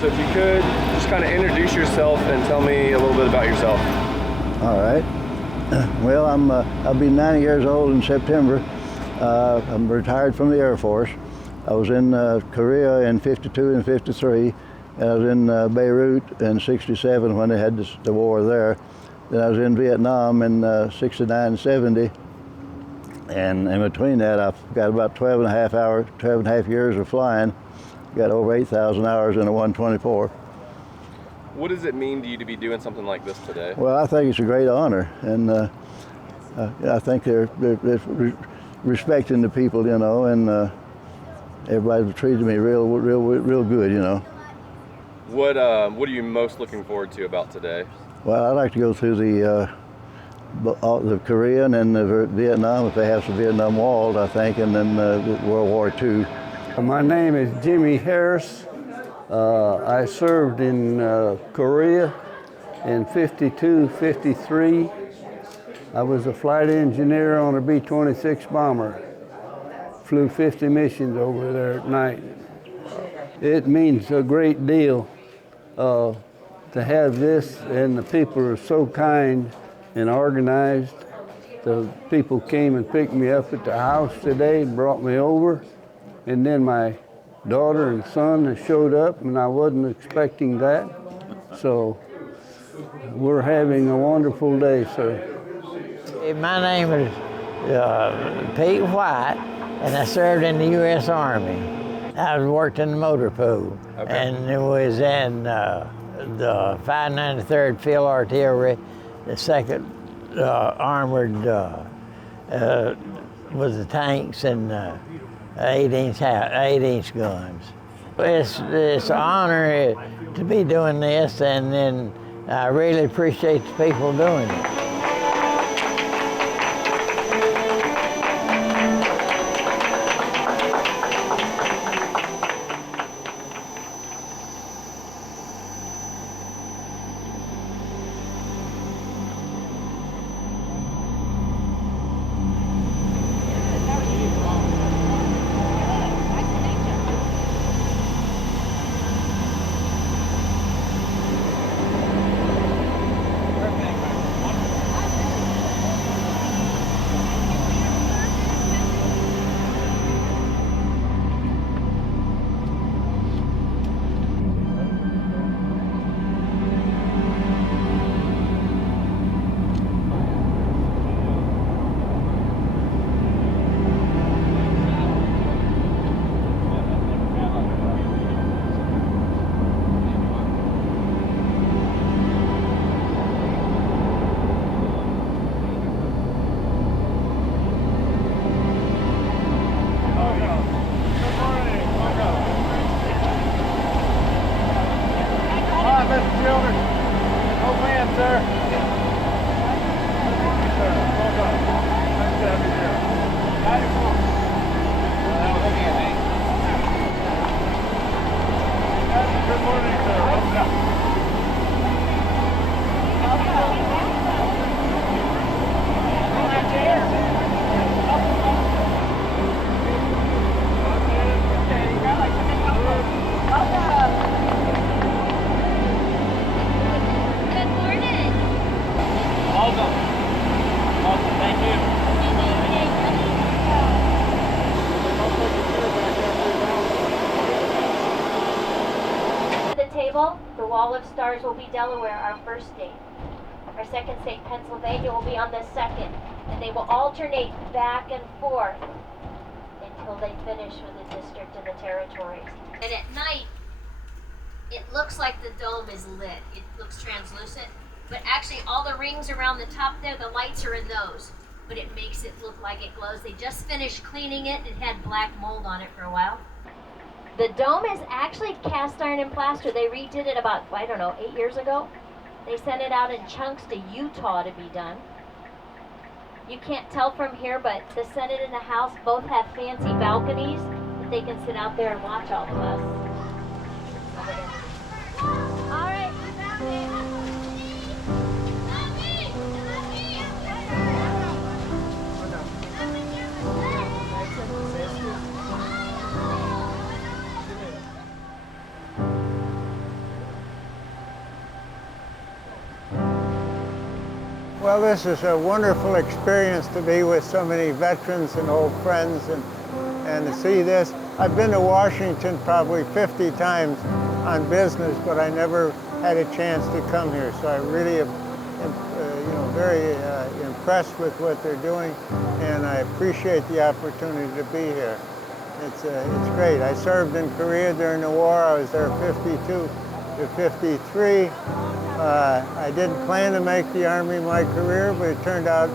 So if you could, just kind of introduce yourself and tell me a little bit about yourself. All right. Well, I'll be 90 years old in September. I'm retired from the Air Force. I was in Korea in 52 and 53. And I was in Beirut in 67 when they had the war there. Then I was in Vietnam in 69 and 70. And in between that, I've got about 12 and a half years of flying. Got over 8,000 hours in a 124. What does it mean to you to be doing something like this today? Well, I think it's a great honor, and I think they're respecting the people, you know, and everybody's treated me real good, you know. What are you most looking forward to about today? Well, I'd like to go through the Korean and the Vietnam, if they have some Vietnam walls, I think, and then World War II. My name is Jimmy Harris. I served in Korea in 52, 53. I was a flight engineer on a B-26 bomber. Flew 50 missions over there at night. It means a great deal to have this, and the people are so kind and organized. The people came and picked me up at the house today, brought me over, and then my daughter and son showed up, and I wasn't expecting that. So we're having a wonderful day, sir. My name is Pete White, and I served in the U.S. Army. I worked in the motor pool, and it was in the 593rd Field Artillery, the 2nd Armored with the tanks and 8-inch guns. It's an honor to be doing this, and then I really appreciate the people doing it. The Wall of Stars will be Delaware, our first state. Our second state, Pennsylvania, will be on the 2nd, and they will alternate back and forth until they finish with the district and the territories. And at night, it looks like the dome is lit. It looks translucent, but actually all the rings around the top there, the lights are in those, but it makes it look like it glows. They just finished cleaning it. It had black mold on it for a while. The dome is actually cast iron and plaster. They redid it about, 8 years ago. They sent it out in chunks to Utah to be done. You can't tell from here, but the Senate and the House both have fancy balconies that they can sit out there and watch all of us. All right. Well, this is a wonderful experience to be with so many veterans and old friends and to see this. I've been to Washington probably 50 times on business, but I never had a chance to come here. So I really am very impressed with what they're doing, and I appreciate the opportunity to be here. It's great. I served in Korea during the war. I was there 52 to 53. I didn't plan to make the Army my career, but it turned out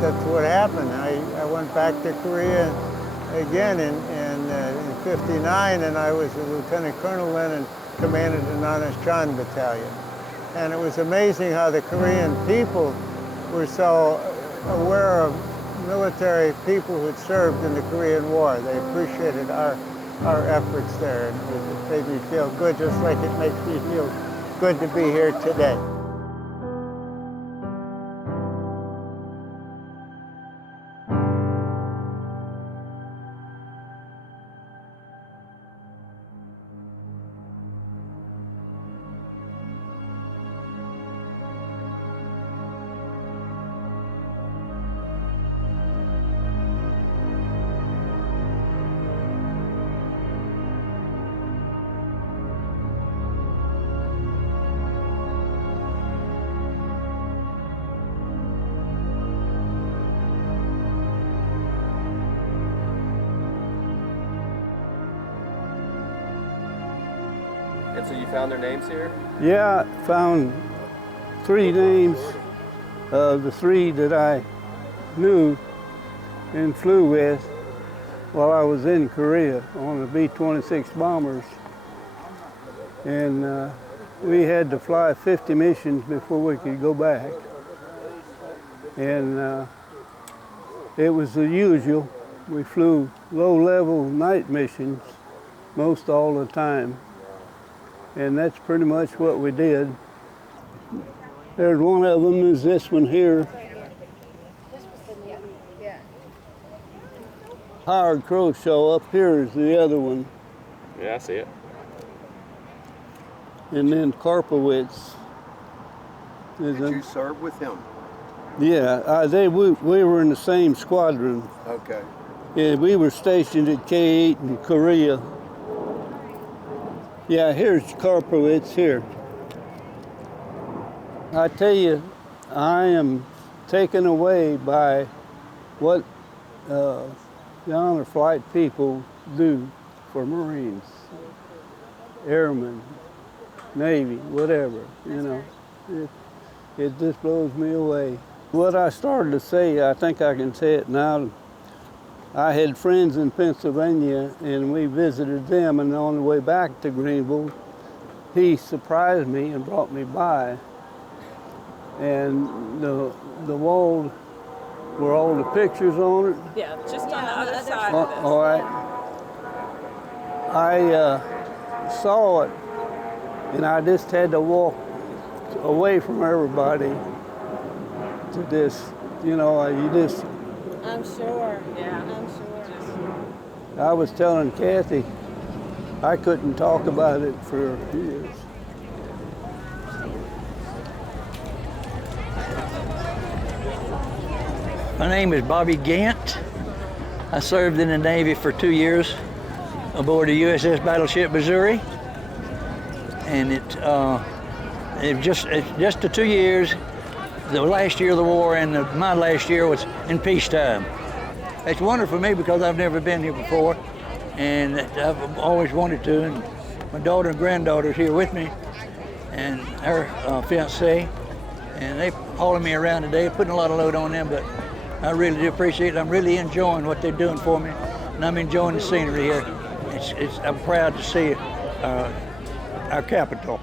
that's what happened. I went back to Korea again in 59, and I was a lieutenant colonel then and commanded the Nanas-Chan battalion. And it was amazing how the Korean people were so aware of military people who had served in the Korean War. They appreciated our efforts there, and it made me feel good, just like it makes me feel good to be here today. And so you found their names here? Yeah, I found 3 names of the 3 that I knew and flew with while I was in Korea on the B-26 bombers. And we had to fly 50 missions before we could go back. And it was the usual. We flew low-level night missions most all the time. And that's pretty much what we did. There's one of them is this one here. Howard Crowshaw up here is the other one. Yeah, I see it. And then Karpowitz. Did you serve with him? Yeah, we were in the same squadron. Okay. Yeah, we were stationed at K-8 in Korea. Yeah, here's Karpowitz here. I tell you, I am taken away by what the honor flight people do for Marines, airmen, Navy, whatever, you know. It just blows me away. What I started to say, I think I can say it now. I had friends in Pennsylvania, and we visited them, and on the way back to Greenville, he surprised me and brought me by. And the wall were all the pictures on it. Yeah, just on the other side of this. All right. I saw it, and I just had to walk away from everybody to this, you know, you just... I'm sure, yeah, I'm sure. I was telling Kathy, I couldn't talk about it for years. My name is Bobby Gant. I served in the Navy for 2 years aboard the USS Battleship Missouri, and it's just the 2 years. The last year of the war and my last year was in peacetime. It's wonderful for me because I've never been here before, and I've always wanted to. And my daughter and granddaughter's here with me, and her fiancé, and they hauling me around today, putting a lot of load on them, but I really do appreciate it. I'm really enjoying what they're doing for me, and I'm enjoying the scenery here. I'm proud to see our capital.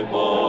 unforgettable.